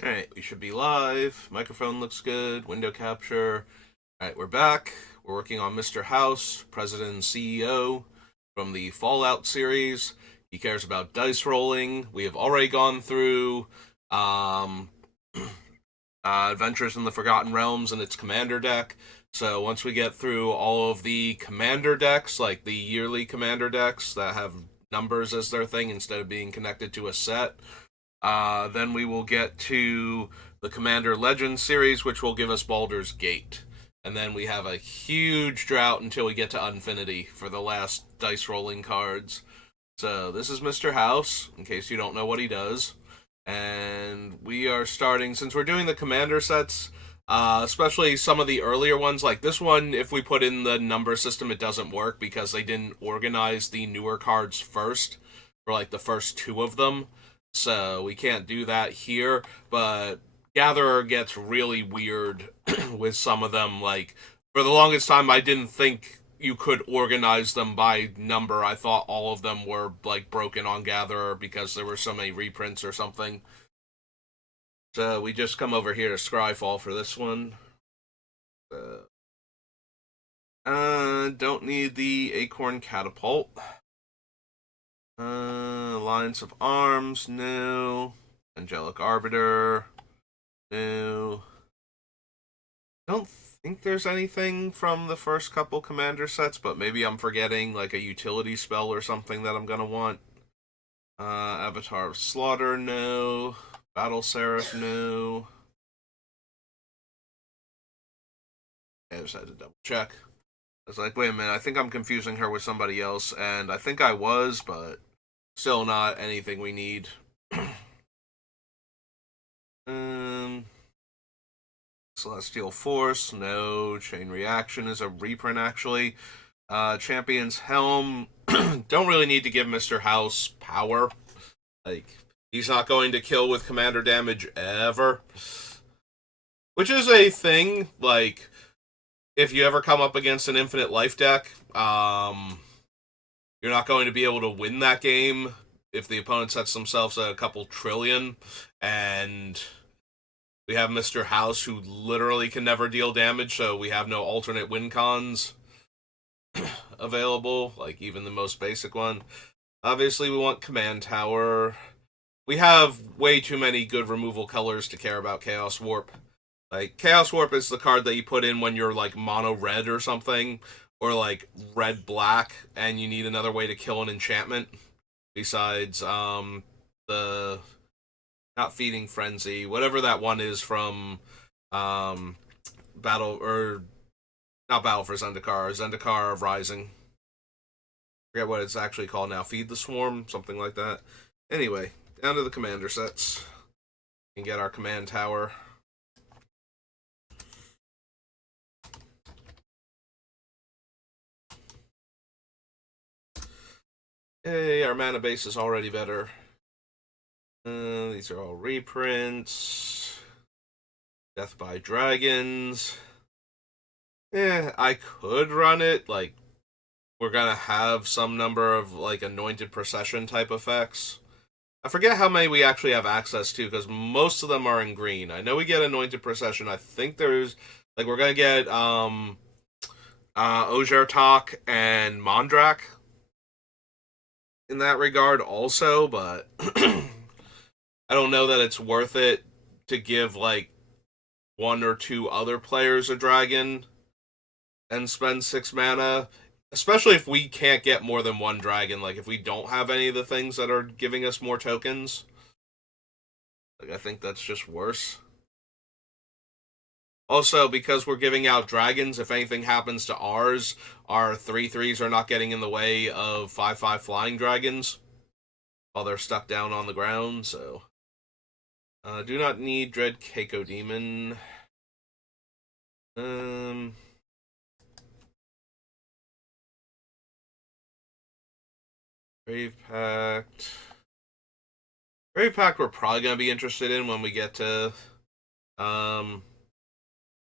Alright, we should be live. Microphone looks good. Window capture. Alright, we're back. We're working on Mr. House, President and CEO from the Fallout series. He cares about dice rolling. We have already gone through um, Adventures in the Forgotten Realms and its commander deck. So once we get through all of the commander decks, like the yearly commander decks that have numbers as their thing instead of being connected to a set, then we will get to the Commander Legends series, which will give us Baldur's Gate. And then we have a huge drought until we get to Unfinity for the last dice rolling cards. So this is Mr. House, in case you don't know what he does. And we are starting, since we're doing the Commander sets, especially some of the earlier ones, like this one, if we put in the number system, it doesn't work because they didn't organize the newer cards first for like the first two of them. So we can't do that here, but Gatherer gets really weird with some of them. Like, for the longest time, I didn't think you could organize them by number. I thought all of them were, like, broken on Gatherer because there were so many reprints or something. So we just come over here to Scryfall for this one. Don't need the Acorn Catapult. Alliance of Arms, no. Angelic Arbiter, no. I don't think there's anything from the first couple commander sets, but maybe I'm forgetting like a utility spell or something that I'm gonna want. Avatar of Slaughter, no. Battle Seraph, no. I just had to double check. I was like, wait a minute, I think I'm confusing her with somebody else, and I think I was, but still not anything we need. um, Celestial Force, no. Chain Reaction is a reprint, actually. Champion's Helm, don't really need to give Mr. House power. Like, he's not going to kill with commander damage ever. Which is a thing, like, if you ever come up against an infinite life deck, you're not going to be able to win that game if the opponent sets themselves at a couple trillion, and we have Mr. House who literally can never deal damage, so we have no alternate win cons available, like even the most basic one. Obviously, we want Command Tower. We have way too many good removal colors to care about Chaos Warp. Like, Chaos Warp is the card that you put in when you're like mono red or something, or like red black, and you need another way to kill an enchantment. Besides, the not Feeding Frenzy, whatever that one is from, um, Battle or not Battle for Zendikar, Zendikar Rising. Forget what it's actually called now. Feed the Swarm, something like that. Anyway, down to the commander sets. We can get our command tower. Hey, our mana base is already better. These are all reprints. Death by Dragons. I could run it. Like, we're gonna have some number of, like, Anointed Procession type effects. I forget how many we actually have access to, because most of them are in green. I know we get Anointed Procession. I think there's, like, we're gonna get, Ojertok and Mondrak in that regard also, but I don't know that it's worth it to give like one or two other players a dragon and spend 6 mana, especially if we can't get more than one dragon. Like, if we don't have any of the things that are giving us more tokens, like, I think that's just worse. Also, because we're giving out dragons, if anything happens to ours, our 3/3s are not getting in the way of 5/5 flying dragons while they're stuck down on the ground, so. Do not need Dread Cacodemon. Um, Brave Pact. Brave Pact we're probably going to be interested in when we get to, um,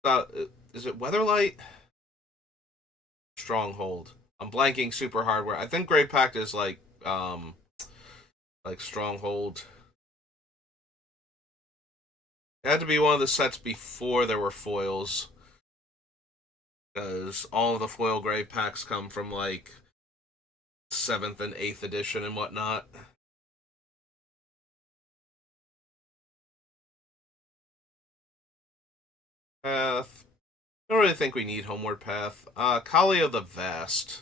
about, is it Weatherlight? Stronghold. I'm blanking super hardware. I think Brave Pact is like Stronghold. It had to be one of the sets before there were foils, because all of the foil grave packs come from like 7th and 8th edition and whatnot. Path. I don't really think we need Homeward Path. Kali of the Vast.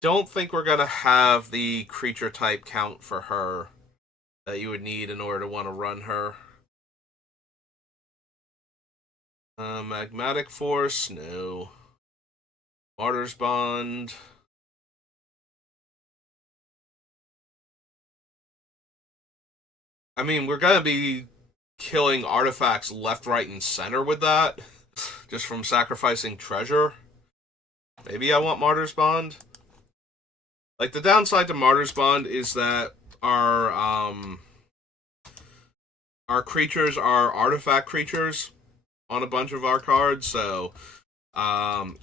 Don't think we're gonna have the creature type count for her that you would need in order to want to run her. Magmatic Force, no. Martyr's Bond. I mean, we're gonna be killing artifacts left, right, and center with that, just from sacrificing treasure. Maybe I want Martyr's Bond. Like, the downside to Martyr's Bond is that our creatures are artifact creatures on a bunch of our cards, so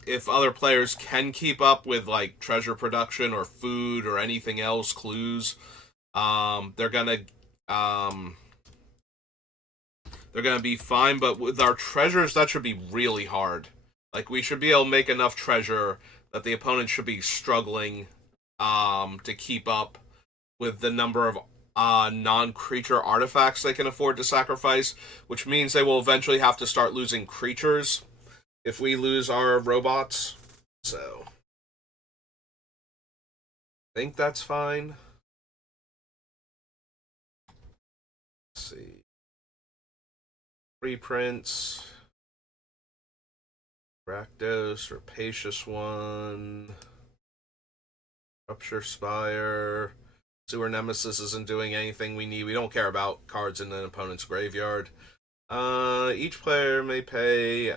if other players can keep up with like treasure production or food or anything else, clues, they're gonna be fine. But with our treasures, that should be really hard. Like, we should be able to make enough treasure that the opponent should be struggling to keep up with the number of non-creature artifacts they can afford to sacrifice, which means they will eventually have to start losing creatures if we lose our robots. So, I think that's fine. Let's see. Reprints. Rakdos, Rapacious One. Rupture Spire. Sewer Nemesis isn't doing anything we need. We don't care about cards in an opponent's graveyard. Each player may pay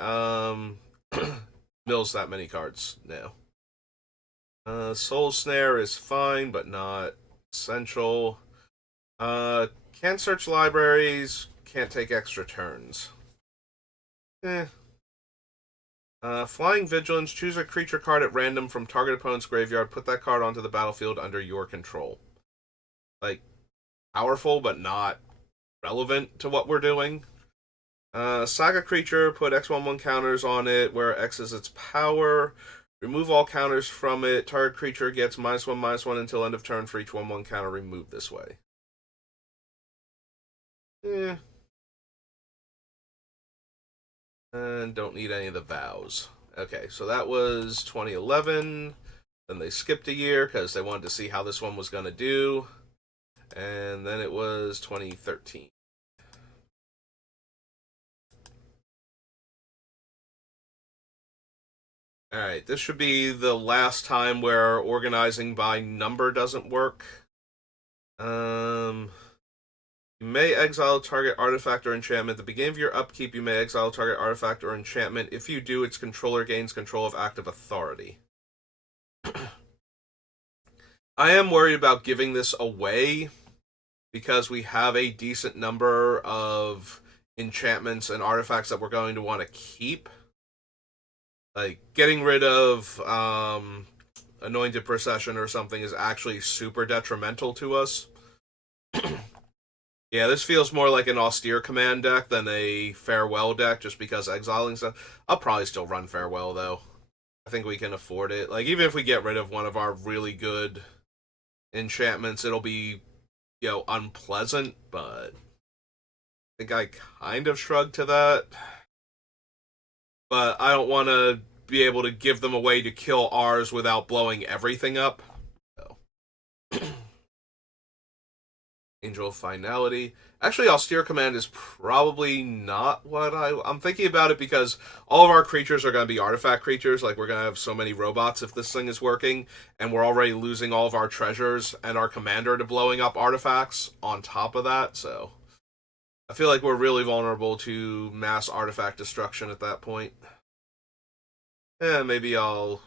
mills that many cards now. Soul Snare is fine, but not essential. Can't search libraries. Can't take extra turns. Flying Vigilance. Choose a creature card at random from target opponent's graveyard. Put that card onto the battlefield under your control. Like, powerful, but not relevant to what we're doing. Saga Creature. Put X/1/1 counters on it, where X is its power. Remove all counters from it. Target creature gets -1/-1 until end of turn for each 1/1 counter removed this way. And don't need any of the vows. Okay, so that was 2011. Then they skipped a year because they wanted to see how this one was going to do. And then it was 2013. Alright, this should be the last time where organizing by number doesn't work. You may exile target artifact or enchantment. At the beginning of your upkeep, you may exile target artifact or enchantment. If you do, its controller gains control of active authority. I am worried about giving this away because we have a decent number of enchantments and artifacts that we're going to want to keep. Like, getting rid of Anointed Procession or something is actually super detrimental to us. Yeah, this feels more like an austere command deck than a farewell deck, just because exiling stuff. I'll probably still run farewell, though. I think we can afford it. Like, even if we get rid of one of our really good enchantments, it'll be, unpleasant, but I think I kind of shrugged to that. But I don't want to be able to give them away to kill ours without blowing everything up. So. Angel of Finality. Actually, Austere Command is probably not what I'm thinking about it, because all of our creatures are going to be artifact creatures. Like, we're going to have so many robots if this thing is working, and we're already losing all of our treasures and our commander to blowing up artifacts on top of that, so I feel like we're really vulnerable to mass artifact destruction at that point. Maybe I'll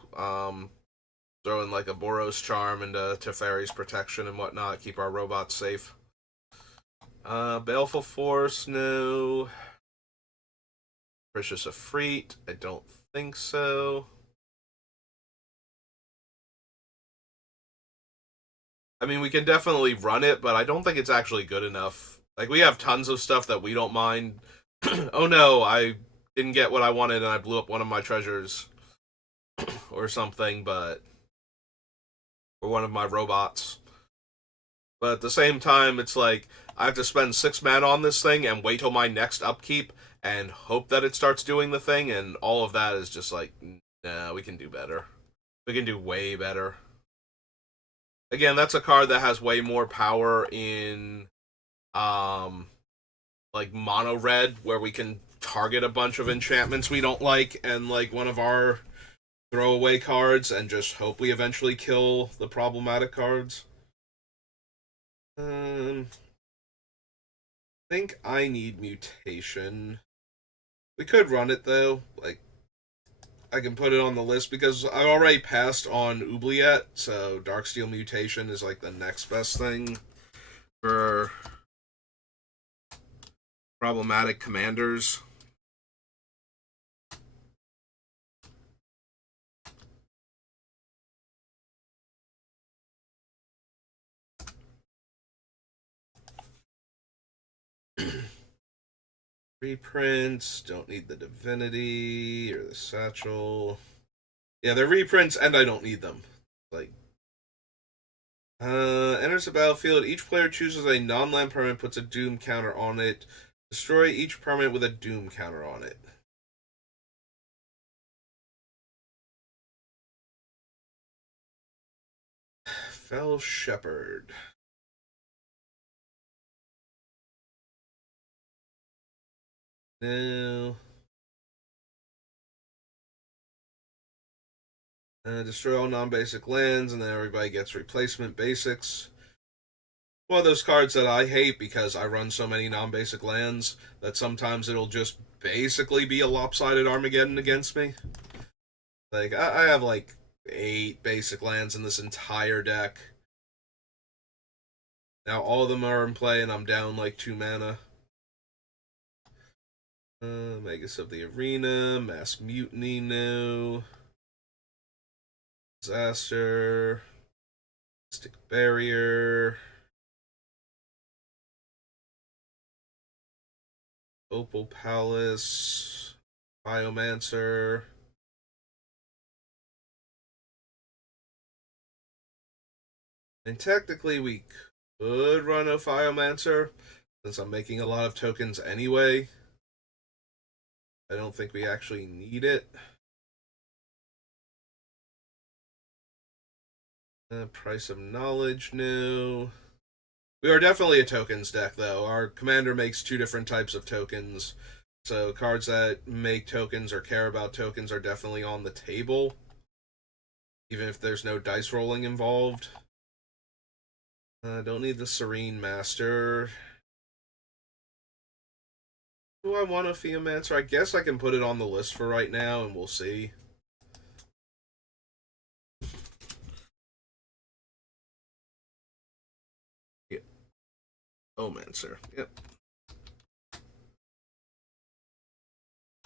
throw in like a Boros Charm into Teferi's protection and whatnot, keep our robots safe. Baleful Force, no. Precious Efreet, I don't think so. I mean, we can definitely run it, but I don't think it's actually good enough Like, we have tons of stuff that we don't mind. Oh no, I didn't get what I wanted and I blew up one of my treasures or something, but or one of my robots. But at the same time, it's like I have to spend 6 mana on this thing and wait till my next upkeep and hope that it starts doing the thing, and all of that is just like, nah, we can do better. We can do way better. Again, that's a card that has way more power in um like mono red, where we can target a bunch of enchantments we don't like and like one of our throwaway cards and just hope we eventually kill the problematic cards. I think I need mutation. We could run it though. Like, I can put it on the list because I already passed on Oubliette, so Darksteel Mutation is like the next best thing for problematic commanders. Reprints, don't need the Divinity or the Satchel. Yeah, they're reprints and I don't need them. Like, enters the battlefield. Each player chooses a non-land permanent, puts a Doom counter on it. Destroy each permanent with a Doom counter on it. Fell Shepherd. No. Destroy all non-basic lands, and then everybody gets replacement basics. One of those cards that I hate because I run so many non-basic lands that sometimes it'll just basically be a lopsided Armageddon against me. Like, I have like 8 basic lands in this entire deck. Now all of them are in play, and I'm down like 2 mana. Magus of the Arena, Mass Mutiny, no. Disaster, Mystic Barrier, Opal Palace, Biomancer. And technically we could run a Biomancer, since I'm making a lot of tokens anyway. I don't think we actually need it. Price of Knowledge, no. We are definitely a tokens deck, though. Our commander makes 2 different types of tokens. So cards that make tokens or care about tokens are definitely on the table, even if there's no dice rolling involved. Don't need the Serene Master. Do I want a Theomancer? I guess I can put it on the list for right now, and we'll see. Yep. Omancer. Yep.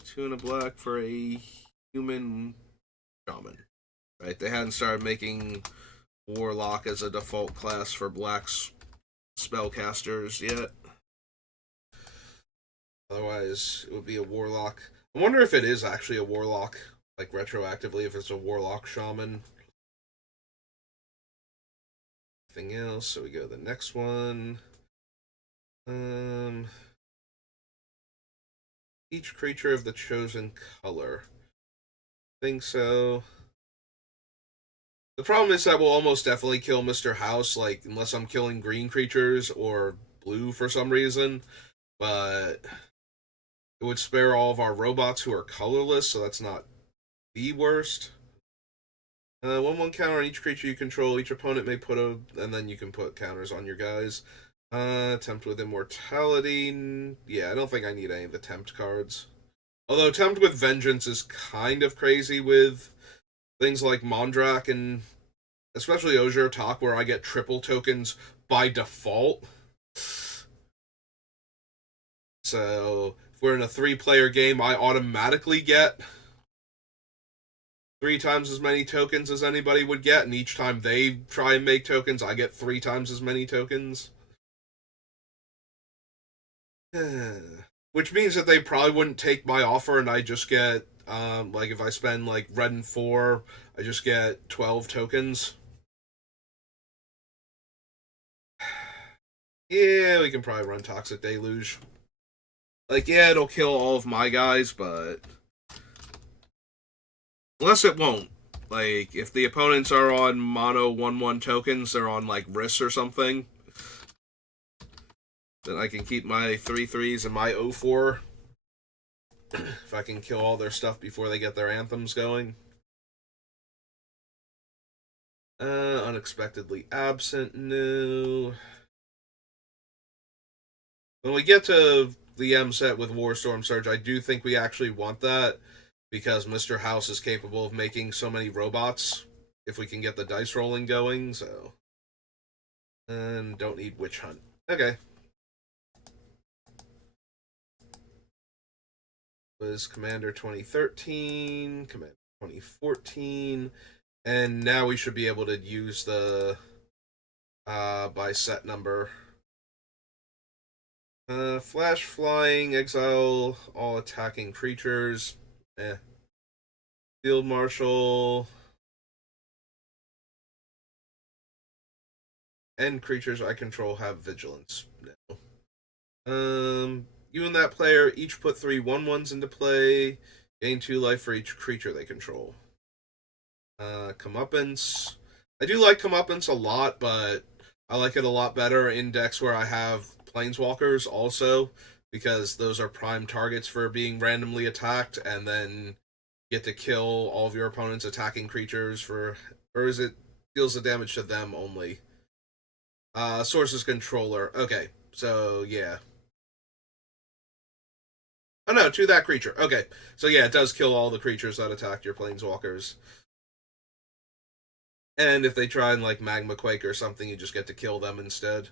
2 and a black for a human shaman. Right? They hadn't started making Warlock as a default class for black spellcasters yet. Otherwise, it would be a Warlock. I wonder if it is actually a Warlock, like retroactively, if it's a Warlock Shaman. Anything else? So we go to the next one. Each creature of the chosen color. I think so. The problem is that we'll almost definitely kill Mr. House, like, unless I'm killing green creatures or blue for some reason. But it would spare all of our robots who are colorless, so that's not the worst. 1/1 counter on each creature you control. Each opponent may put a, and then you can put counters on your guys. Tempt with Immortality. Yeah, I don't think I need any of the Tempt cards. Although Tempt with Vengeance is kind of crazy with things like Mondrak and especially Osier Talk, where I get triple tokens by default. So if we're in a 3-player game, I automatically get 3 times as many tokens as anybody would get, and each time they try and make tokens, I get 3 times as many tokens. Which means that they probably wouldn't take my offer, and I just get like if I spend like red and 4, I just get 12 tokens. Yeah, we can probably run Toxic Deluge. Like, yeah, it'll kill all of my guys, but unless it won't. Like, if the opponents are on mono 1/1 tokens, they're on like Riss or something. Then I can keep my 3/3s and my 0/4 if I can kill all their stuff before they get their anthems going. Unexpectedly absent, no. When we get to the M set with Warstorm Surge, I do think we actually want that because Mr. House is capable of making so many robots if we can get the dice rolling going, so. And don't need Witch Hunt. Okay. Was Commander 2013, Commander 2014, and now we should be able to use the by set number. Flash Flying, exile all attacking creatures. Field Marshal. And creatures I control have vigilance. No. You and that player each put 3 1/1s into play. Gain 2 life for each creature they control. Comeuppance. I do like Comeuppance a lot, but I like it a lot better in decks where I have Planeswalkers also, because those are prime targets for being randomly attacked, and then get to kill all of your opponent's attacking creatures for, or is it deals the damage to them only? Source's controller. Okay, so yeah. Oh no, to that creature. Okay, so yeah, it does kill all the creatures that attack your planeswalkers. And if they try and like Magma Quake or something, you just get to kill them instead.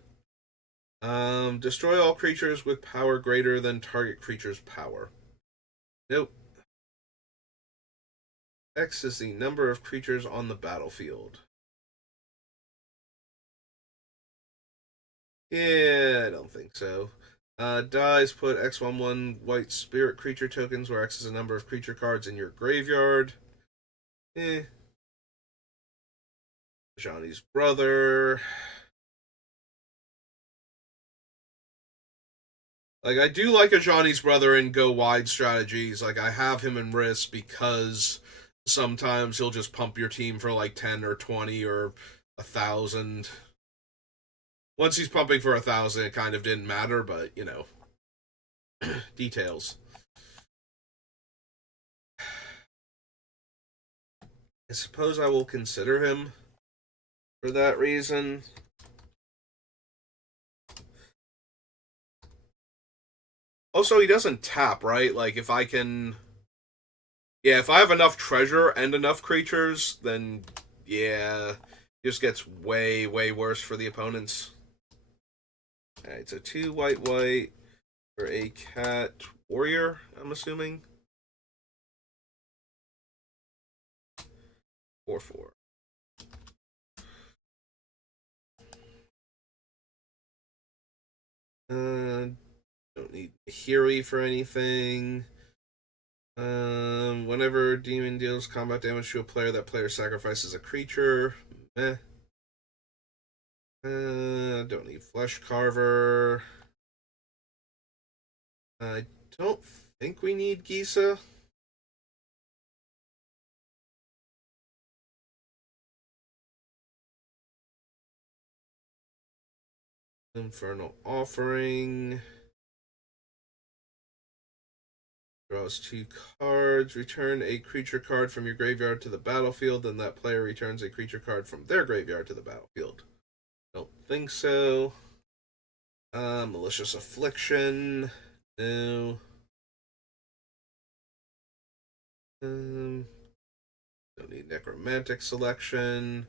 Destroy all creatures with power greater than target creature's power. Nope. X is the number of creatures on the battlefield. Yeah, I don't think so. Dies, put X/1/1 white spirit creature tokens where X is a number of creature cards in your graveyard. Johnny's brother. Like, I do like a Johnny's brother in go wide strategies. Like, I have him in Risk because sometimes he'll just pump your team for like 10 or 20 or 1,000. Once he's pumping for 1,000, it kind of didn't matter, but you know, details. I suppose I will consider him for that reason. Also, he doesn't tap, right? Like, if I can. Yeah, if I have enough treasure and enough creatures, then yeah, it just gets way, way worse for the opponents. Alright, so 2 white, white for a cat warrior, I'm assuming. 4/4. Don't need Hiri for anything. Whenever demon deals combat damage to a player, that player sacrifices a creature. Meh. Don't need Flesh Carver. I don't think we need Gisa. Infernal Offering. Draws 2 cards. Return a creature card from your graveyard to the battlefield, then that player returns a creature card from their graveyard to the battlefield. Don't think so. Malicious Affliction. No. Don't need Necromantic Selection.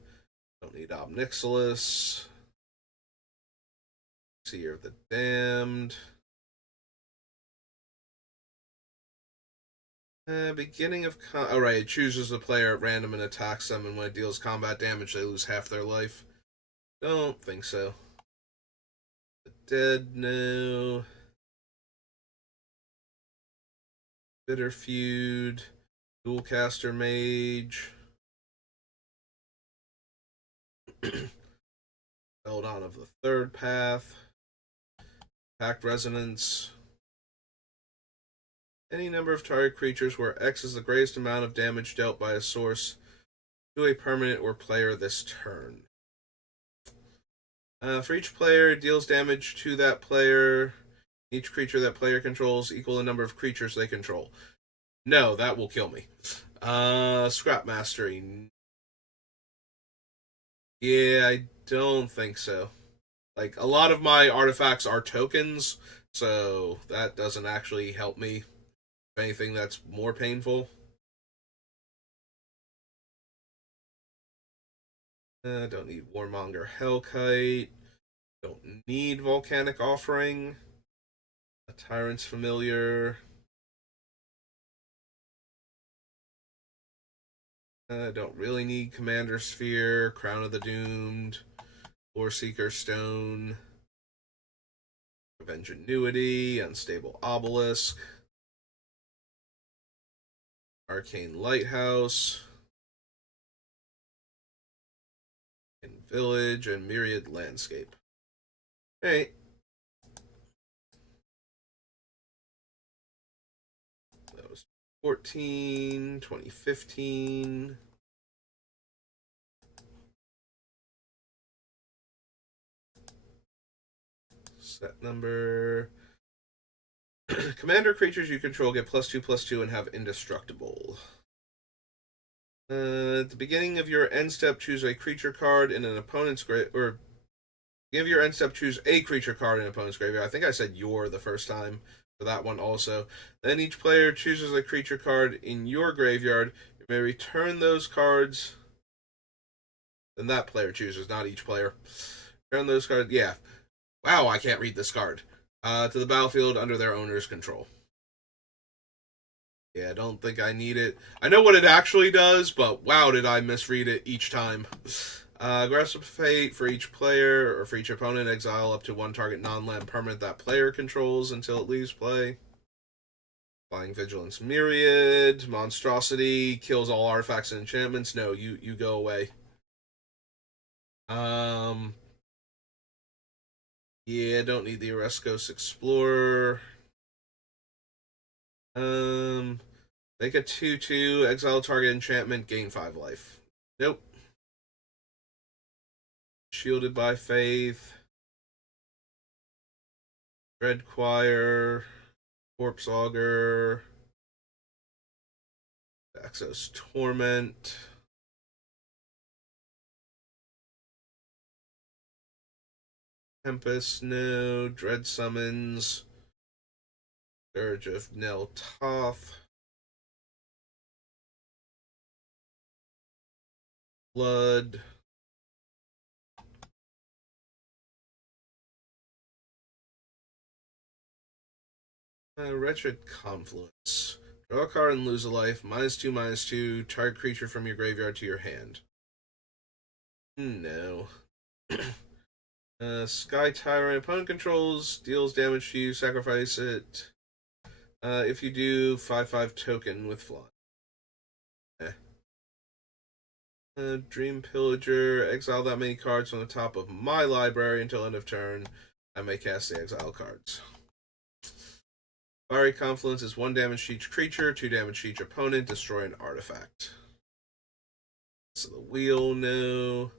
Don't need Ob Nixilis. Seer of the Damned. Beginning of Alright, it chooses a player at random and attacks them, and when it deals combat damage, they lose half their life. Don't think so. The Dead, no. Bitter Feud, Dualcaster Mage, Eldon of the Third Path, Pact Resonance. Any number of target creatures where X is the greatest amount of damage dealt by a source to a permanent or player this turn. For each player, deals damage to that player. Each creature that player controls equal the number of creatures they control. No, that will kill me. Scrap Mastery. Yeah, I don't think so. Like, a lot of my artifacts are tokens, so that doesn't actually help me. If anything, that's more painful. Don't need Warmonger Hellkite. Don't need Volcanic Offering. A Tyrant's Familiar. Don't really need Commander Sphere, Crown of the Doomed, Lore Seeker Stone, Revenge Annuity, Unstable Obelisk, Arcane Lighthouse, and Village, and Myriad Landscape. Hey. That was 2015. Set number. Commander creatures you control get +2/+2 and have indestructible. At the beginning of your end step, choose a creature card in an opponent's or give your end step, choose a creature card in an opponent's graveyard. I think I said your the first time for that one also. Then each player chooses a creature card in your graveyard. You may return those cards. Then that player chooses, not each player. Return those cards. Yeah. Wow, I can't read this card. To the battlefield under their owner's control. Yeah, I don't think I need it. I know what it actually does, but wow, did I misread it each time. Aggressive Fate for each player or for each opponent. Exile up to one target non-land permanent that player controls until it leaves play. Flying Vigilance Myriad. Monstrosity. Kills all artifacts and enchantments. No, you go away. Yeah, don't need the Oreskos Explorer. Make a 2/2, exile target enchantment, gain 5 life. Nope. Shielded by Faith. Dread Choir. Corpse Augur. Axos Torment. Tempest, no. Dread Summons. Dirge of Nel Toth. Blood. Wretched Confluence. Draw a card and lose a life. -2/-2. Target creature from your graveyard to your hand. No. Sky Tyrant. Opponent controls. Deals damage to you. Sacrifice it. If you do, 5/5 token with fly. Dream Pillager. Exile that many cards from the top of my library until end of turn. I may cast the exile cards. Fiery Confluence is 1 damage to each creature, 2 damage to each opponent, destroy an artifact. So the Wheel, no.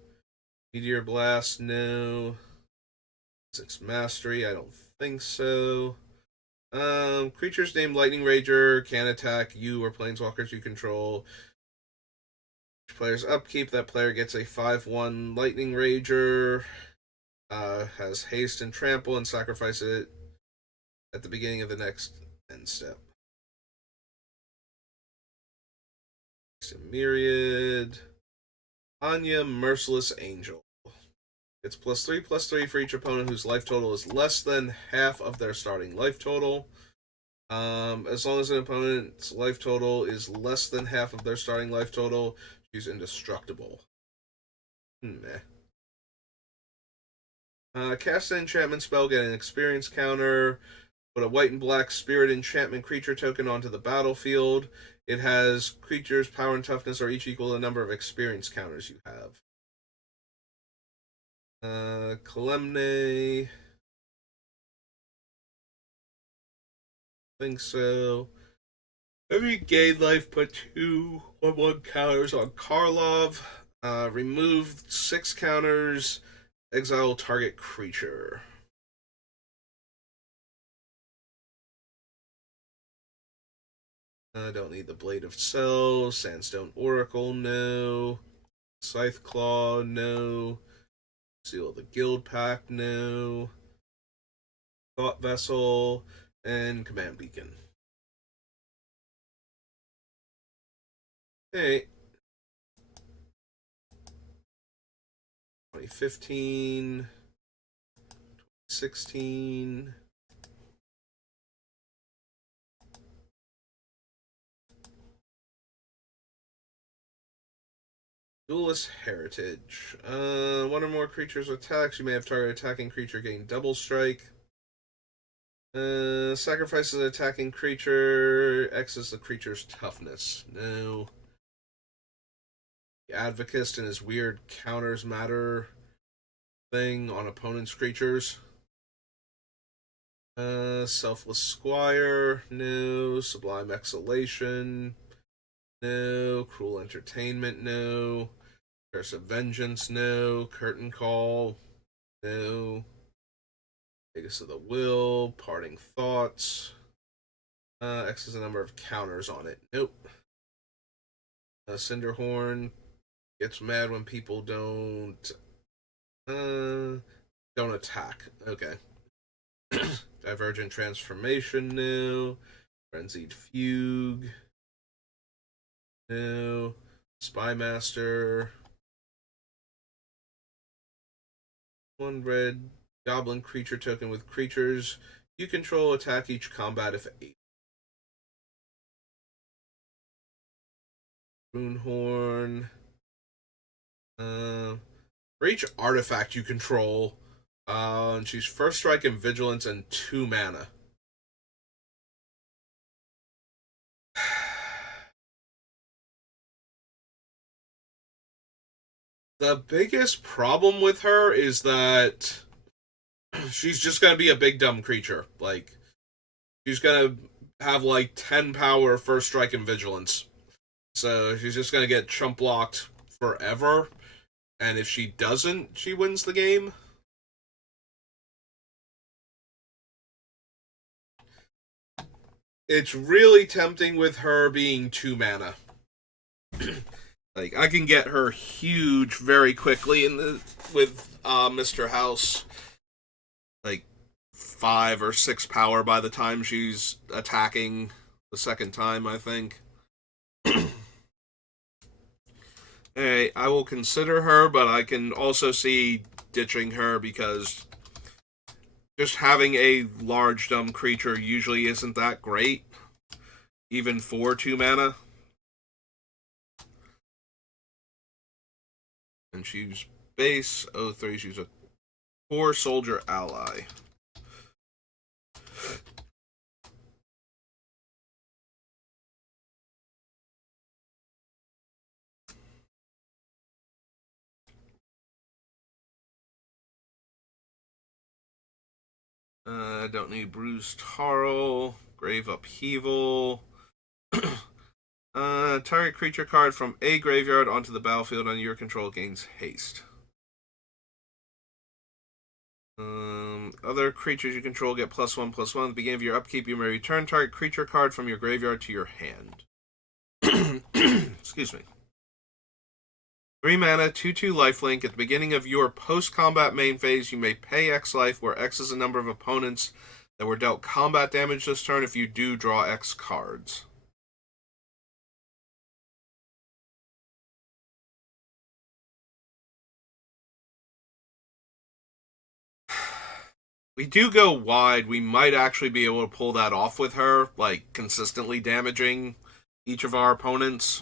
Meteor Blast, no. 6 Mastery, I don't think so. Creatures named Lightning Rager can attack you or planeswalkers you control. Each player's upkeep, that player gets a 5/1 Lightning Rager. Has haste and trample and sacrifice it at the beginning of the next end step. Myriad. Anya, Merciless Angel. It's +3/+3 for each opponent whose life total is less than half of their starting life total. As long as an opponent's life total is less than half of their starting life total, she's indestructible. Meh. Cast an enchantment spell, get an experience counter. Put a white and black spirit enchantment creature token onto the battlefield. It has creatures' power and toughness are each equal to the number of experience counters you have. Kalemne. Think so. Every gain life, put 2/1/1 counters on Karlov. Remove 6 counters. Exile target creature. Don't need the Blade of Cell. Sandstone Oracle, no. Scythe Claw, no. Seal of the Guild Pact, no. Thought Vessel, and Command Beacon. Hey. 2015. 2016. Duelist Heritage. One or more creatures attacks. You may have target attacking creature gain double strike. Sacrifices an attacking creature. X is the creature's toughness. No. The Advocist and his weird counters matter thing on opponent's creatures. Selfless Squire. No. Sublime Exhalation. No. Cruel Entertainment. No. Curse of Vengeance. No. Curtain Call. No. Vegas of the Will. Parting Thoughts. X is the number of counters on it. Nope. Cinderhorn gets mad when people don't attack. Okay. Divergent Transformation. No. Frenzied Fugue. No. Spymaster. 1 red goblin creature token with creatures you control attack each combat if 8. Runehorn. For each artifact you control, and she's first strike and vigilance and 2 mana. The biggest problem with her is that she's just gonna be a big dumb creature. Like, she's gonna have like 10 power, first strike, and vigilance. So she's just gonna get chump blocked forever. And if she doesn't, she wins the game. It's really tempting with her being 2 mana. Like, I can get her huge very quickly with Mr. House. Like 5 or 6 power by the time she's attacking the second time, I think. Hey, I will consider her, but I can also see ditching her because just having a large dumb creature usually isn't that great, even for 2 mana. And she's base 03. She's a 4 soldier ally. I don't need Bruised Harl, Grave Upheaval. Target creature card from a graveyard onto the battlefield on your control gains haste. Other creatures you control get +1/+1 at the beginning of your upkeep. You may return target creature card from your graveyard to your hand. Excuse me. 3 mana, 2/2 lifelink. At the beginning of your post-combat main phase, you may pay X life, where X is the number of opponents that were dealt combat damage this turn if you do draw X cards. We do go wide. We might actually be able to pull that off with her, like consistently damaging each of our opponents.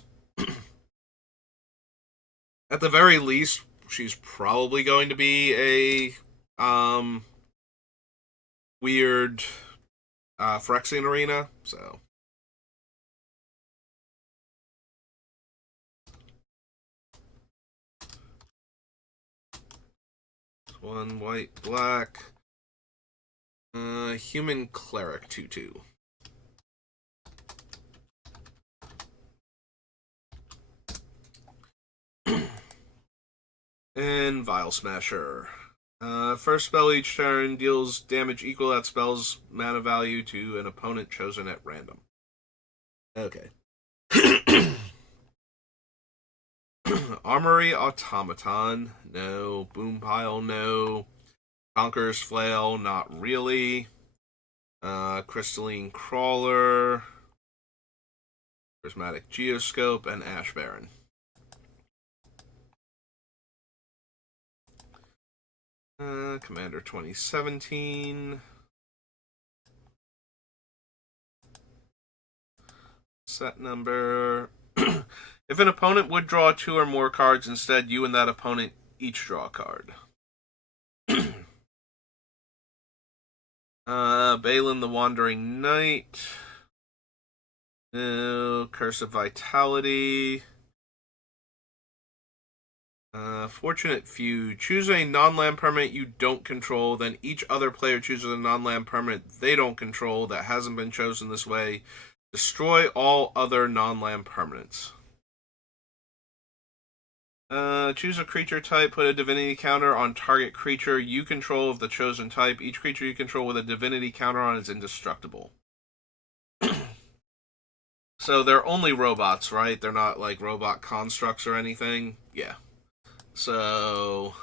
At the very least, she's probably going to be a weird Phyrexian Arena, so. One white, black. Human Cleric 2/2. And Vile Smasher. First spell each turn deals damage equal to that spell's mana value to an opponent chosen at random. Okay. Armory Automaton, no. Boompile, no. Conqueror's Flail, not really. Crystalline Crawler, Prismatic Geoscope, and Ash Baron. Commander 2017. Set number. If an opponent would draw 2 or more cards, instead, you and that opponent each draw a card. Balin the Wandering Knight. No. Curse of Vitality. Fortunate Few. Choose a non-land permanent you don't control, then each other player chooses a non-land permanent they don't control that hasn't been chosen this way. Destroy all other non-land permanents. Choose a creature type, put a divinity counter on target creature you control of the chosen type. Each creature you control with a divinity counter on is indestructible. So they're only robots, right? They're not like robot constructs or anything. Yeah. So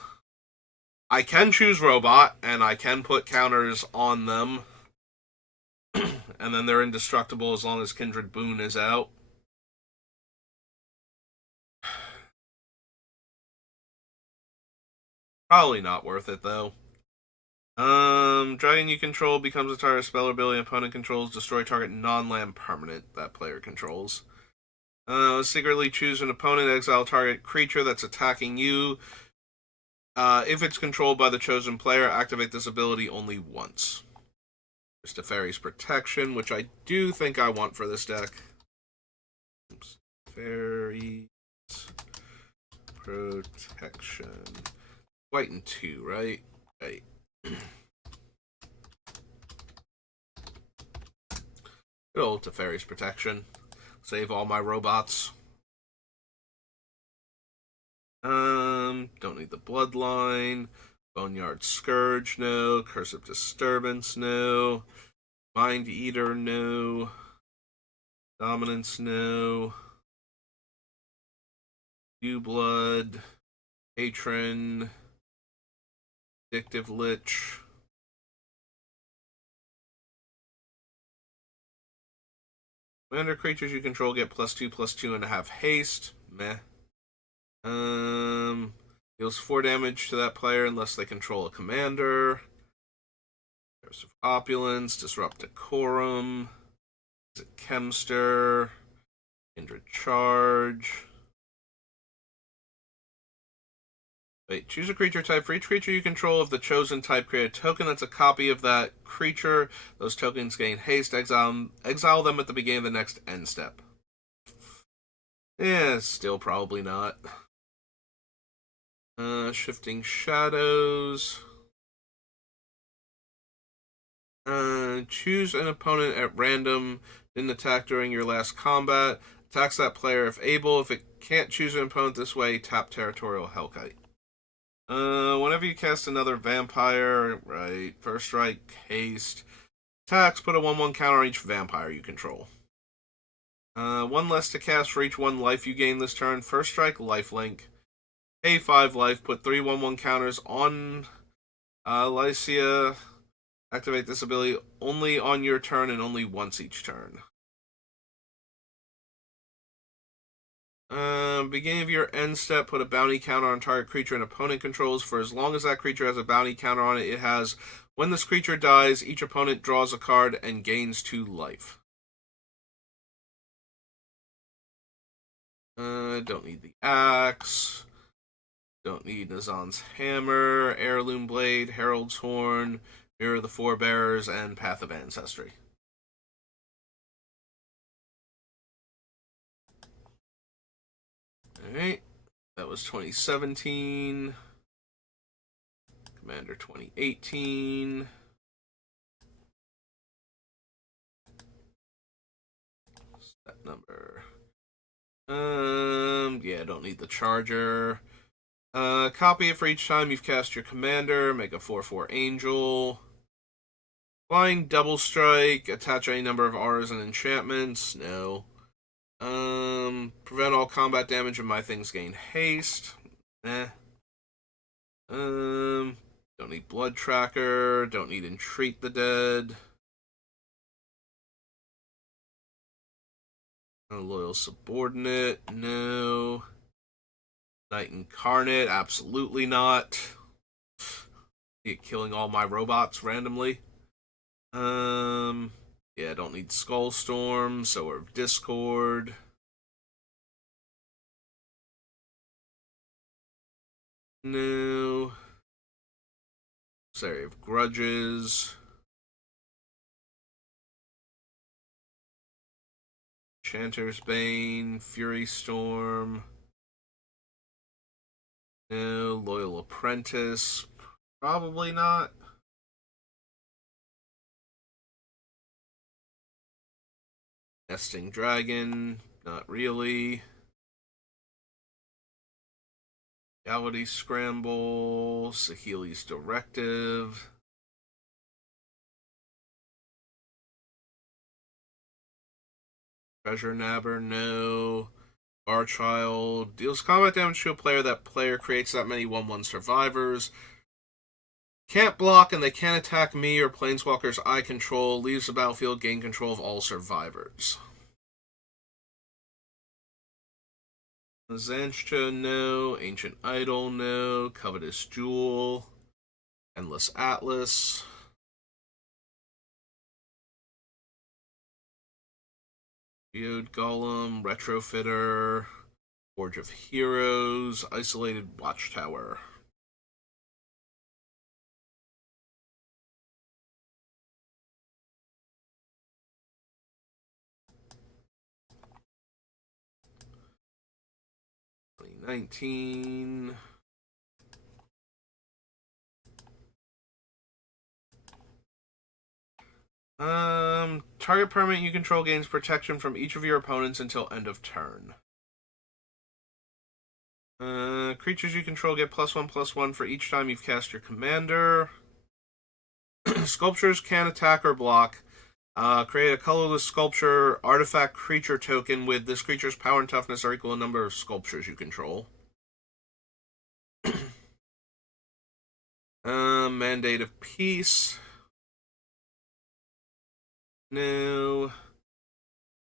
I can choose robot, and I can put counters on them. And then they're indestructible as long as Kindred Boon is out. Probably not worth it, though. Dragon you control becomes a target spell or ability opponent controls. Destroy target non-land permanent that player controls. Secretly choose an opponent, exile target creature that's attacking you. If it's controlled by the chosen player, activate this ability only once. There's Teferi's Protection, which I do think I want for this deck. Oops. Teferi's Protection. White and 2, right? Right. Good old Teferi's Protection. Save all my robots. Don't need the Bloodline. Boneyard Scourge, no. Curse of Disturbance, no. Mind Eater, no. Dominance, no. New Blood. Patron. Addictive Lich. Commander creatures you control get +2/+2.5 haste. Meh. Deals 4 damage to that player unless they control a commander. Curse of Opulence, Disrupt Decorum, Chemster, Kindred Charge. Wait, choose a creature type. For each creature you control of the chosen type, create a token that's a copy of that creature. Those tokens gain haste. Exile them at the beginning of the next end step. Yeah, still probably not. Shifting Shadows. Choose an opponent at random. Didn't attack during your last combat. Attacks that player if able. If it can't choose an opponent this way, tap Territorial Hellkite. Whenever you cast another vampire, right, first strike, haste. Attacks, put a 1/1 counter on each vampire you control. 1 less to cast for each 1 life you gain this turn. First strike, lifelink. Pay 5 life, put 3 1/1 counters on Lycia. Activate this ability only on your turn and only once each turn. Beginning of your end step, put a bounty counter on target creature an opponent controls. For as long as that creature has a bounty counter on it, it has, when this creature dies, each opponent draws a card and gains 2 life. Don't need the axe. Don't need Nazan's Hammer, Heirloom Blade, Herald's Horn, Mirror of the Forebears, and Path of Ancestry. Alright. That was 2017. Commander 2018. Set number. Yeah, don't need the charger. Copy it for each time you've cast your commander. Make a 4/4 angel. Flying double strike. Attach any number of Auras and enchantments. No. Prevent all combat damage and my things gain haste. Don't need Blood Tracker. Don't need Entreat the Dead. No Loyal Subordinate. No. Knight Incarnate. Absolutely not. Killing all my robots randomly. Yeah, don't need Skullstorm, so we're Discord. No. Sorry, of Grudges. Chanter's Bane, Fury Storm. No. Loyal Apprentice. Probably not. Nesting Dragon. Not really. Reality Scramble. Saheeli's Directive. Treasure Nabber, no. Barchild. Deals combat damage to a player. That player creates that many 1/1 survivors. Can't block and they can't attack me or planeswalkers I control. Leaves the battlefield, gain control of all survivors. Zanshcha, no. Ancient Idol, no. Covetous Jewel. Endless Atlas. Geode Golem, Retrofitter, Forge of Heroes, Isolated Watchtower. $2019. Target permanent you control gains protection from each of your opponents until end of turn. Creatures you control get +1/+1 for each time you've cast your commander. Sculptures can attack or block. Create a colorless sculpture artifact creature token with this creature's power and toughness are equal to the number of sculptures you control. Mandate of Peace. No.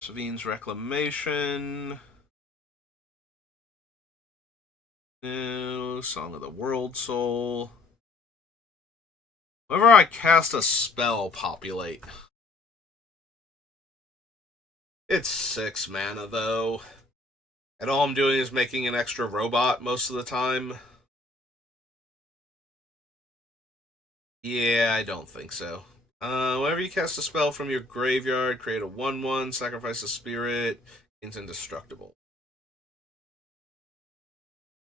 Savine's Reclamation. No. Song of the World Soul. Whenever I cast a spell, populate. It's 6 mana, though. And all I'm doing is making an extra robot most of the time. Yeah, I don't think so. Whenever you cast a spell from your graveyard, create a 1/1, sacrifice a spirit, it's indestructible.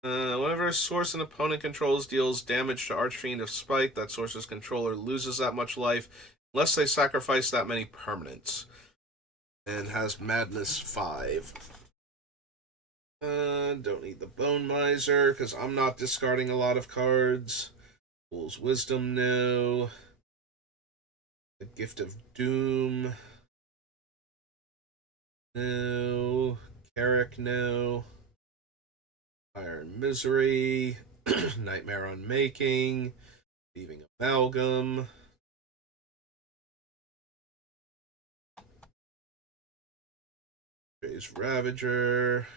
Whenever a source an opponent controls deals damage to Archfiend of Spite, that source's controller loses that much life, unless they sacrifice that many permanents. And has Madness 5. Don't need the Bone Miser, because I'm not discarding a lot of cards. Fool's Wisdom, no. The Gift of Doom. No. Carrick, no. Iron Misery. Nightmare Unmaking. Thieving Amalgam. Gray's Ravager.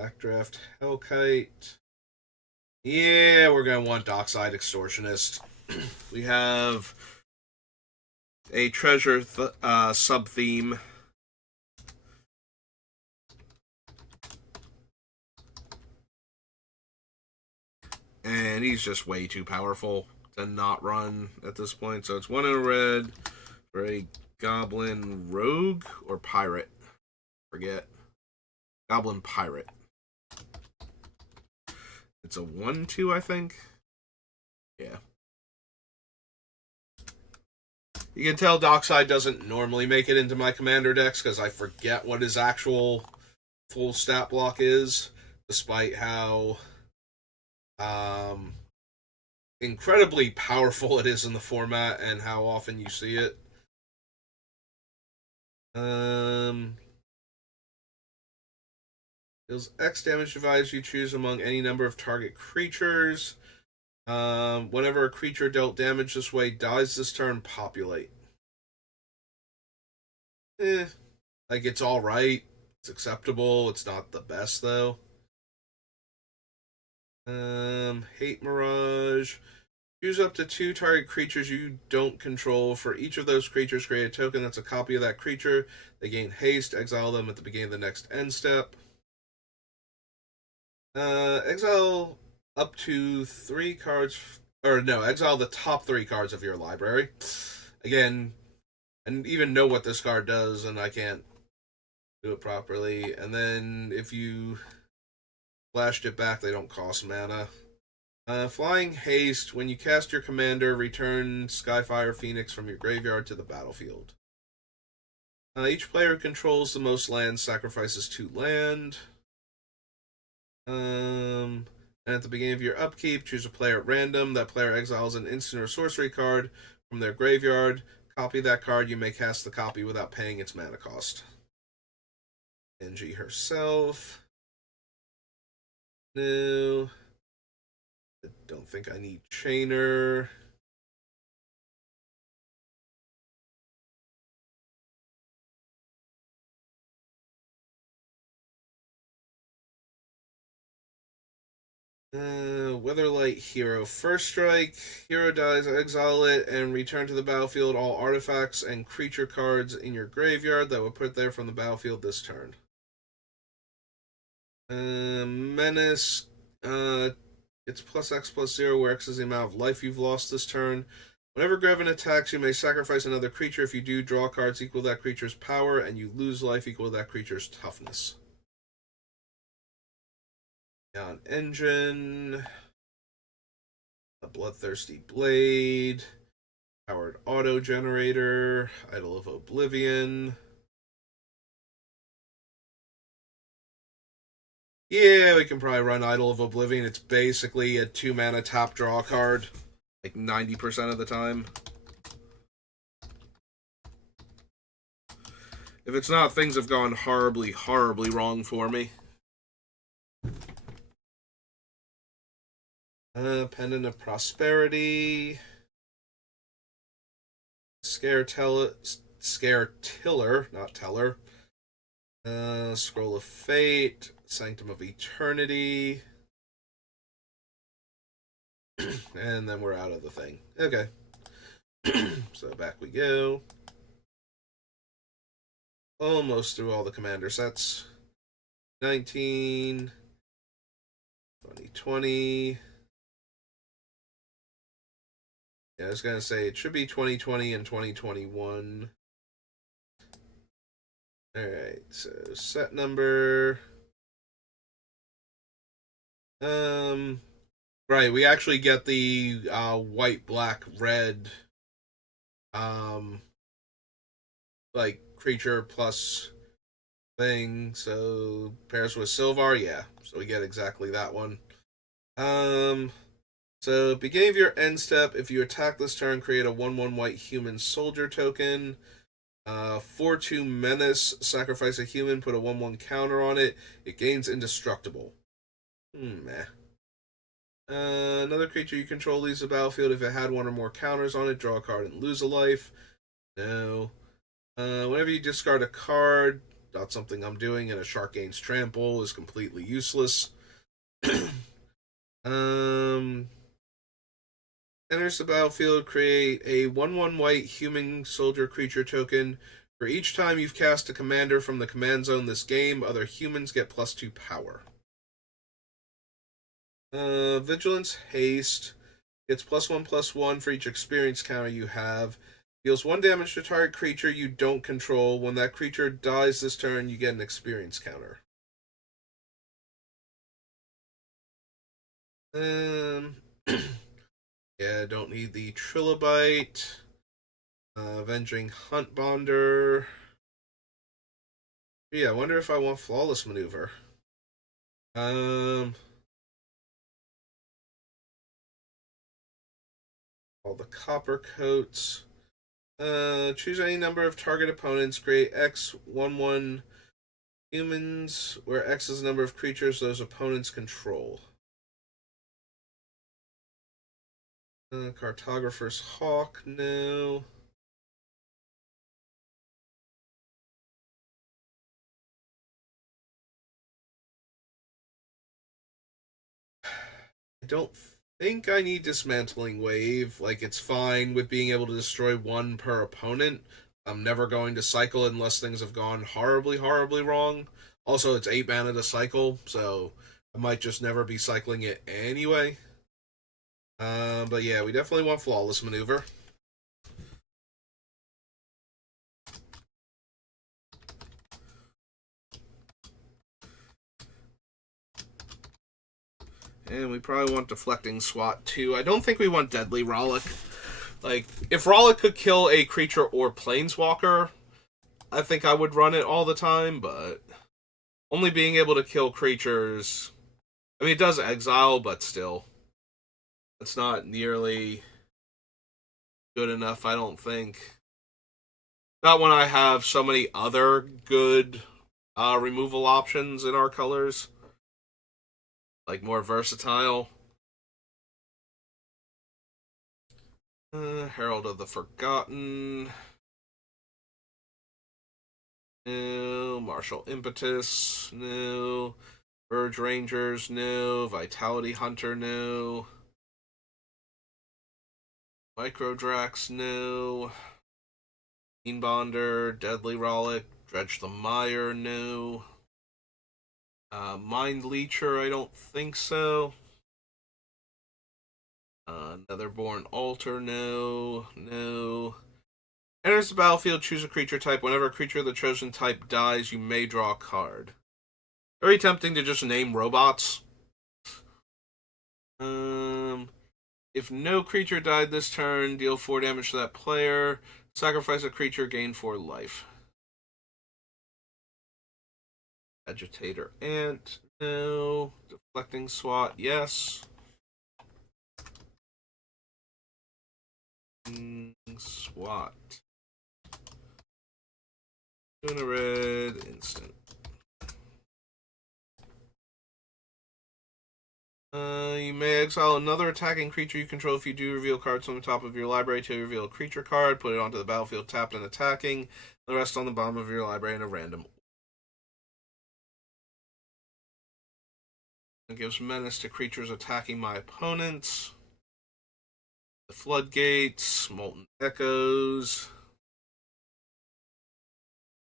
Backdraft Hellkite. Yeah, we're going to want Dockside Extortionist. We have a treasure sub-theme. And he's just way too powerful to not run at this point. So it's 1 in a red for a Goblin Rogue or Pirate. Forget. Goblin Pirate. It's a 1/2, I think. Yeah. You can tell Dockside doesn't normally make it into my commander decks because I forget what his actual full stat block is, despite how incredibly powerful it is in the format and how often you see it. Deals X damage device you choose among any number of target creatures. Whenever a creature dealt damage this way dies this turn, populate. Like, it's alright. It's acceptable. It's not the best, though. Hate Mirage. Choose up to 2 target creatures you don't control. For each of those creatures, create a token that's a copy of that creature. They gain haste. Exile them at the beginning of the next end step. Exile up to 3 cards. Or no, exile the top 3 cards of your library. Again, I didn't even know what this card does, and I can't do it properly. And then if you flashed it back, they don't cost mana. Flying Haste. When you cast your commander, return Skyfire Phoenix from your graveyard to the battlefield. Each player who controls the most lands sacrifices 2 land. And at the beginning of your upkeep, choose a player at random. That player exiles an instant or sorcery card from their graveyard. Copy that card. You may cast the copy without paying its mana cost. Angie herself. No. I don't think I need Chainer. Weatherlight Hero. First strike. Hero dies, exile it, and return to the battlefield all artifacts and creature cards in your graveyard that were put there from the battlefield this turn. Menace. It's +X+0, where X is the amount of life you've lost this turn. Whenever Greven attacks, you may sacrifice another creature. If you do, draw cards equal to that creature's power, and you lose life equal to that creature's toughness. Neon Engine. A Bloodthirsty Blade. Powered Auto Generator. Idol of Oblivion. Yeah, we can probably run Idol of Oblivion. It's basically a 2-mana top draw card, like 90% of the time. If it's not, things have gone horribly, horribly wrong for me. Pendant of Prosperity. Scare Tiller, not Teller. Scroll of Fate. Sanctum of Eternity. And then we're out of the thing. Okay. So back we go. Almost through all the commander sets. 19. 2020. Yeah, I was going to say it should be 2020 and 2021. Alright, so set number. Right, we actually get the white, black, red like creature plus thing, so pairs with Sylvar, yeah. So we get exactly that one. So beginning of your end step, if you attack this turn, create a 1/1 white human soldier token. 4/2 menace, sacrifice a human, put a 1/1 counter on it. It gains indestructible. Meh. Another creature you control leaves the battlefield. If it had 1 or more counters on it, draw a card and lose a life. No. Whenever you discard a card, not something I'm doing, and a shark gains trample, is completely useless. Enters the battlefield, create a 1/1 white human soldier creature token. For each time you've cast a commander from the command zone this game, other humans get +2 power. Vigilance Haste gets +1/+1 for each experience counter you have. Deals 1 damage to target creature you don't control. When that creature dies this turn, you get an experience counter. Um, yeah, don't need the Trilobite. Avenging Hunt Bonder. Yeah, I wonder if I want Flawless Maneuver. Um, all the Copper Coats. Choose any number of target opponents. Create X11 humans, where X is the number of creatures those opponents control. Cartographer's Hawk, no. I don't think I need Dismantling Wave. Like, it's fine with being able to destroy one per opponent. I'm never going to cycle unless things have gone horribly, horribly wrong. Also, it's 8 mana to cycle, so I might just never be cycling it anyway. But yeah, we definitely want Flawless Maneuver. And we probably want Deflecting Swat too. I don't think we want Deadly Rollick. Like, if Rollick could kill a creature or Planeswalker, I think I would run it all the time, but only being able to kill creatures. I mean, it does exile, but still. It's not nearly good enough, I don't think. Not when I have so many other good removal options in our colors. Like, more versatile. Herald of the Forgotten. No. Martial Impetus. No. Verge Rangers. No. Vitality Hunter. No. Microdrax. No. Bonder. Deadly Rollick. Dredge the Mire. No. Mind Leecher. I don't think so. Netherborn Altar. No. No. Enters the battlefield, choose a creature type. Whenever a creature of the chosen type dies, you may draw a card. Very tempting to just name robots. Um, if no creature died this turn, deal 4 damage to that player. Sacrifice a creature, gain 4 life. Agitator Ant, no. Deflecting Swat, yes. Swat. Tuna Red, instant. You may exile another attacking creature you control. If you do, reveal cards from the top of your library to reveal a creature card. Put it onto the battlefield tapped and attacking. The rest on the bottom of your library in a random. It gives menace to creatures attacking my opponents. The Floodgates, Molten Echoes.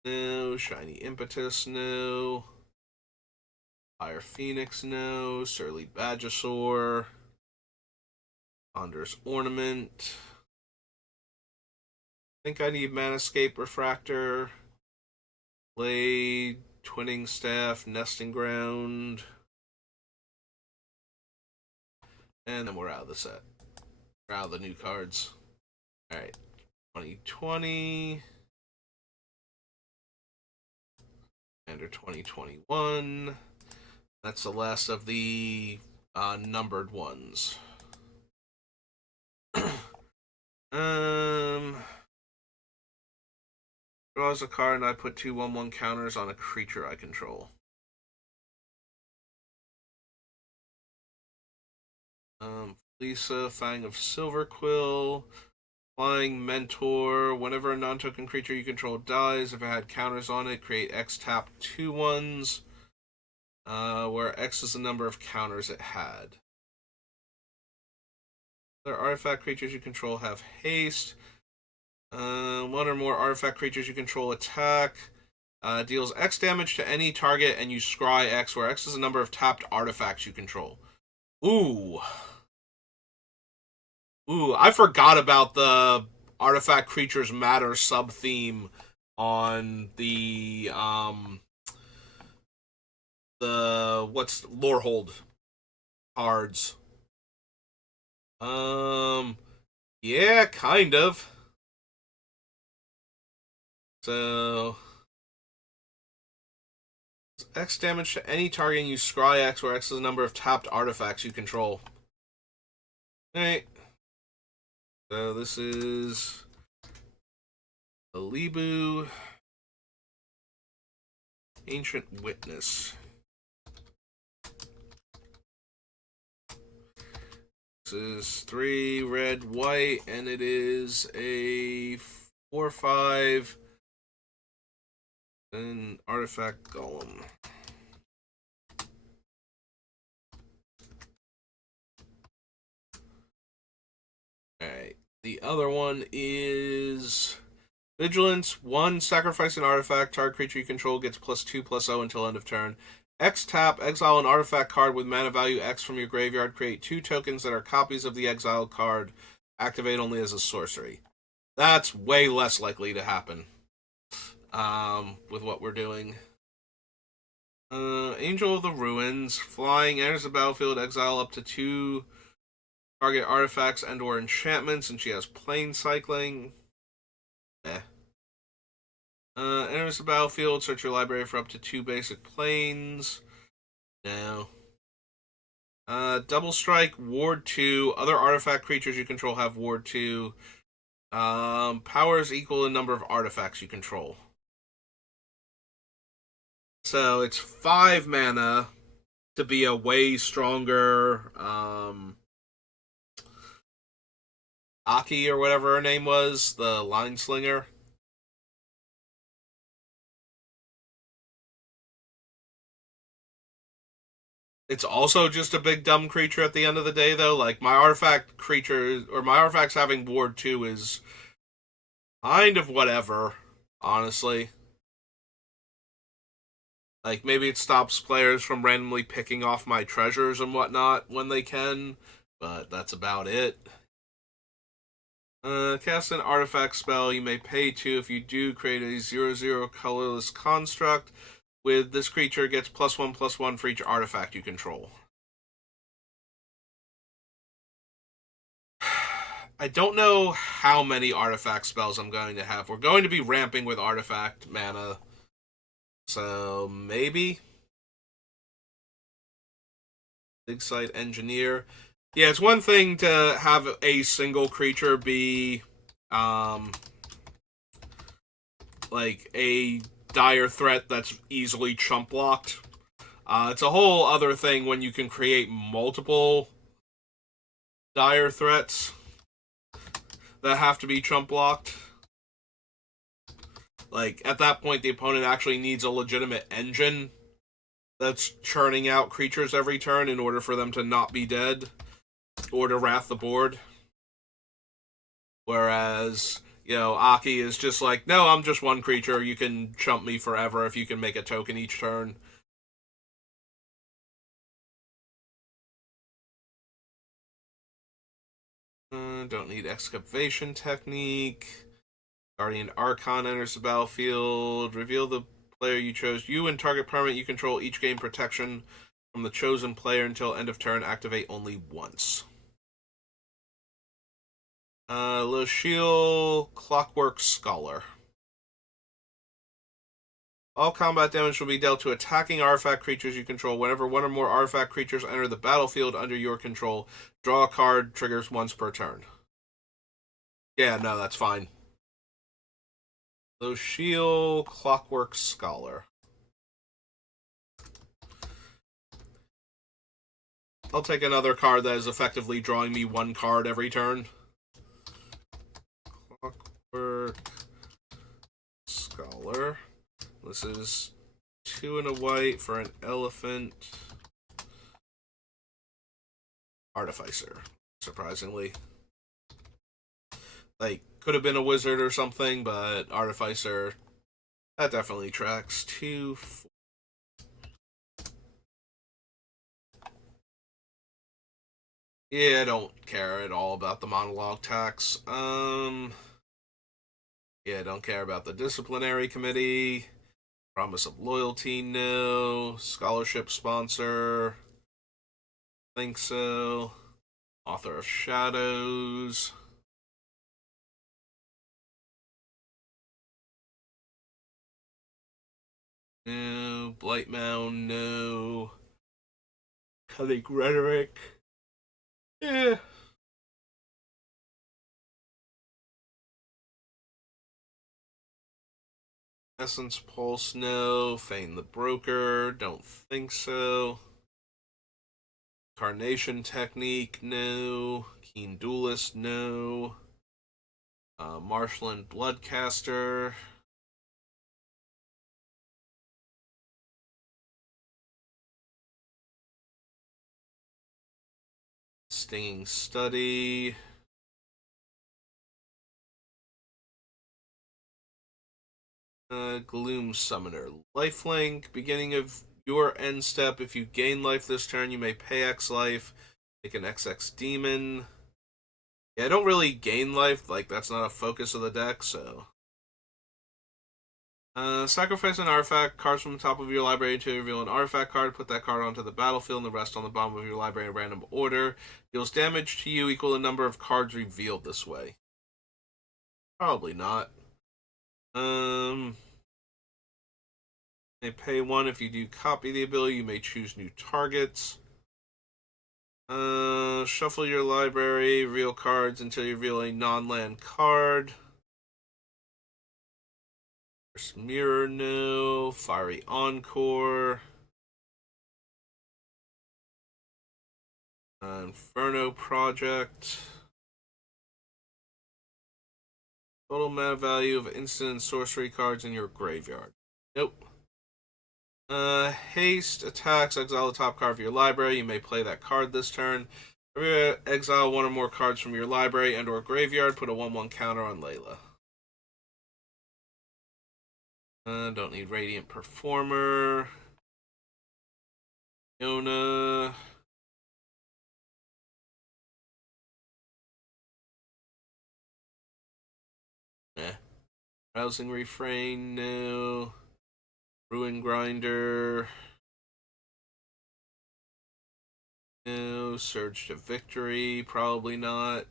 No. Shiny Impetus, no. Fire Phoenix, no. Surly Badgesaur. Ponderous Ornament. I think I need Manascape Refractor. Blade, Twinning Staff, Nesting Ground. And then we're out of the set. We're out of the new cards. Alright. 2020. Under 2021. That's the last of the numbered ones. Draws a card and I put 2/1/1 counters on a creature I control. Lisa, Fang of Silverquill, Flying Mentor. Whenever a non-token creature you control dies, if it had counters on it, create X tap 2/1s, where X is the number of counters it had. Other artifact creatures you control have haste. One or more artifact creatures you control attack. Deals X damage to any target, and you scry X, where X is the number of tapped artifacts you control. Ooh. Ooh, I forgot about the artifact creatures matter sub theme on the what's Lorehold cards. Yeah, kind of. So, X damage to any target and use Scry X, where X is the number of tapped artifacts you control. Alright. So, this is Alibu, Ancient Witness. This is 3 red, white, and it is a 4/5 and artifact golem. Alright. The other one is Vigilance. 1, sacrifice an artifact. Target creature you control gets +2/+0 until end of turn. X tap, exile an artifact card with mana value X from your graveyard. Create 2 tokens that are copies of the exiled card. Activate only as a sorcery. That's way less likely to happen with what we're doing. Angel of the Ruins. Flying, enters the battlefield, exile up to 2 target artifacts and or enchantments, and she has plane cycling. Enters the battlefield, search your library for up to 2 basic planes. No. Double strike, ward 2. Other artifact creatures you control have ward 2. Powers equal the number of artifacts you control. So it's 5 mana to be a way stronger Aki or whatever her name was, the line slinger. It's also just a big dumb creature at the end of the day, though. Like, my artifact creature, or my artifacts having ward 2 is kind of whatever, honestly. Like, maybe it stops players from randomly picking off my treasures and whatnot when they can, but that's about it. Cast an artifact spell. You may pay 2. If you do, create a 0/0 colorless construct. With this creature, gets +1/+1 for each artifact you control. I don't know how many artifact spells I'm going to have. We're going to be ramping with artifact mana. So, maybe? Dig Site Engineer. Yeah, it's one thing to have a single creature be, like, a dire threat that's easily chump blocked. It's a whole other thing when you can create multiple dire threats that have to be chump blocked. Like, at that point, the opponent actually needs a legitimate engine that's churning out creatures every turn in order for them to not be dead or to wrath the board. Whereas, Aki is just like, no, I'm just one creature. You can chump me forever if you can make a token each turn. Don't need Excavation Technique. Guardian Archon enters the battlefield. Reveal the player you chose. You and target permanent you control each gain protection from the chosen player until end of turn. Activate only once. Lashiel Clockwork Scholar. All combat damage will be dealt to attacking artifact creatures you control. Whenever one or more artifact creatures enter the battlefield under your control, draw a card, triggers once per turn. Yeah, no, that's fine. Lashiel Clockwork Scholar. I'll take another card that is effectively drawing me one card every turn. Clockwork Scholar. This is 2 and a white for an elephant. Artificer, surprisingly. Like, could have been a wizard or something, but Artificer, that definitely tracks. 2, 4. Yeah, I don't care at all about the monologue tax. Yeah, don't care about the disciplinary committee. Promise of loyalty, no. Scholarship sponsor, think so. Author of Shadows. No. Blightmound, no. Cunning Rhetoric. Yeah. Essence Pulse, no. Feign the Broker, don't think so. Carnation Technique, no. Keen Duelist, no. Marshland Bloodcaster. Stinging Study. Gloom Summoner. Lifelink. Beginning of your end step. If you gain life this turn, you may pay X life. Make an XX Demon. Yeah, I don't really gain life. Like, that's not a focus of the deck, so. Sacrifice an artifact. Cards from the top of your library to reveal an artifact card. Put that card onto the battlefield and the rest on the bottom of your library in random order. Deals damage to you equal the number of cards revealed this way. Probably not. May pay 1 if you do copy the ability. You may choose new targets. Shuffle your library, reveal cards until you reveal a non-land card. Mirror, no. Fiery Encore. Inferno Project. Total mana value of instant and sorcery cards in your graveyard. Nope. Haste attacks. Exile the top card of your library. You may play that card this turn. Exile one or more cards from your library and/or graveyard. Put a 1/1 counter on Layla. Don't need Radiant Performer. Yona. Rousing Refrain, no. Ruin Grinder. No. Surge to Victory, probably not.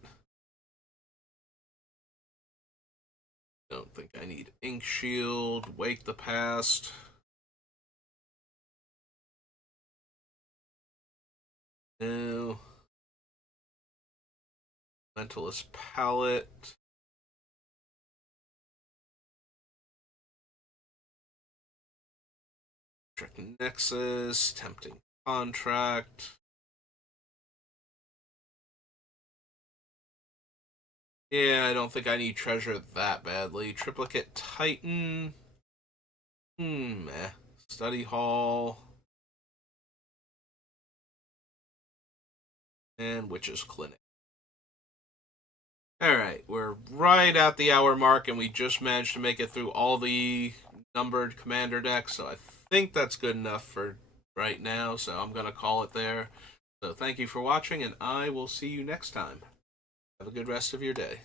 Don't think I need Ink Shield. Wake the Past. No. Mentalist Palette. Nexus. Tempting Contract. Yeah, I don't think I need Treasure that badly. Triplicate Titan. Study Hall. And Witch's Clinic. Alright, we're right at the hour mark, and we just managed to make it through all the numbered commander decks, so I think that's good enough for right now, so I'm going to call it there. So thank you for watching, and I will see you next time. Have a good rest of your day.